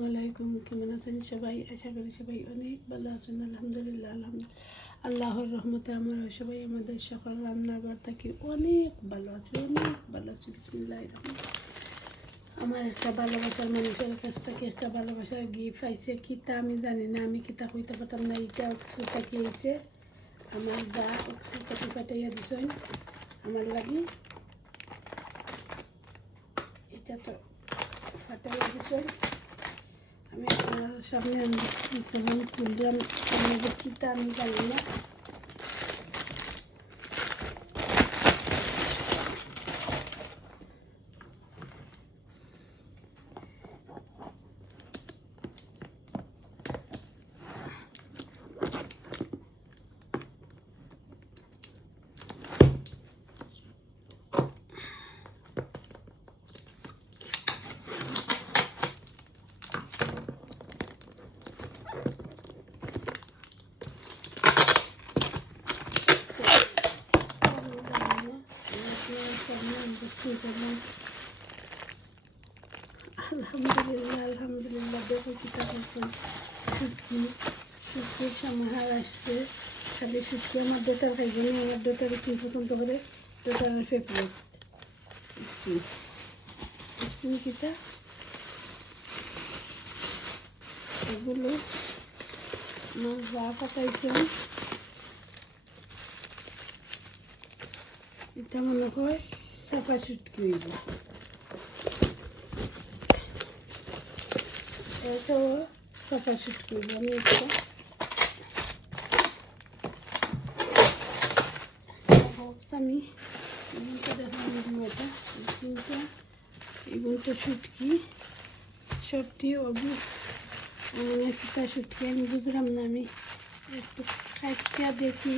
আলাইকুম কেমন আছেন সবাই আশা করি সবাই অনেক ভালো আছেন আলহামদুলিল্লাহ আলহামদুলিল্লাহ আল্লাহর রহমতে আমরা সবাই আমাদের সকল রান্নাঘর থাকি অনেক ভালো আছে অনেক ভালো আছে বিসমিল্লাহ রহমান আমার একটা ভালোবাসার মানুষের কাছ থেকে একটা ভালোবাসার গিফট আইছে কিতা আমি জানি না আমি কিতা কইতে পারতাম না এটা অক্সফোর্ড থাকি আইছে আমার যা অক্সফোর্ড থাকি পাঠাইয়া দিছেন আমার লাগি এটা তো ফাটাইয়া দিছেন আমি সামনে আমি তুললাম আমি যে কিতা আমি জানি না। আলহামদুলিল্লাহ আলহামদুলিল্লাহ দেখো কিতা বলছেন শুটকি শুটকির সমাহার আসছে খালি শুটকি আমার ডোটার খাইব না আমার ডোটারে কি পছন্দ করে ডোটারের ফেভারিট কিতা এগুলো আমার যা পাঠাইছেন হয় চাপা শুটকি হইব এটাও চাপা শুটকি হইব আমি একটা আমি এগুনটা দেখানো দিব এটা এগুনটা এগুনটা শুটকি সবটি অবু মানে কিতা শুটকি আমি বুঝলাম না আমি একটু খাইয়া দেখি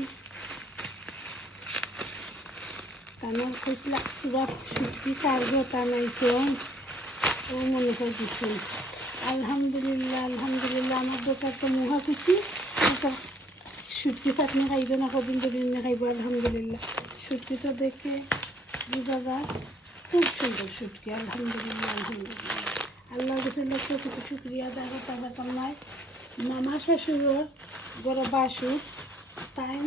কারণ কইসলা পুরা শুটকি সারবো তা নাই তো ও মনে হয় দিচ্ছেন আলহামদুলিল্লাহ আলহামদুলিল্লাহ, আমার দোকান তো মুহা খুশি শুটকি চাটনি খাইব না, কদিন দুদিন না খাইব, আলহামদুলিল্লাহ। শুটকিটা দেখে বোঝা যায়, খুব সুন্দর শুটকি, আলহামদুলিল্লাহ আলহামদুলিল্লাহ। আল্লাহ কাছে লক্ষ কিছু শুক্রিয়া আদায় করতে পারতাম নাই মামা শ্বশুর বড় বাসুর, তাই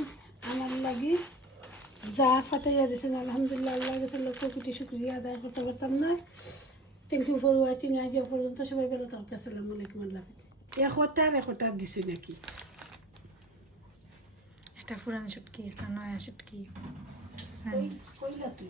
আমার লাগি যা ফাটাইয়া দিয়েছেন আলহামদুলিল্লাহ আল্লাহ কাছে লক্ষ কোটি শুক্রিয়া আদায় করতে পারতাম না। থ্যাংক ইউ ফর ওয়াচিং এ পর্যন্ত সবাই ভালো থাকুক আসসালামু আলাইকুম আল্লাহ এক হতার এক হতার দিছি নাকি? এটা পুরান শুটকি এটা নয়া শুটকি। কই- কইলা তুই?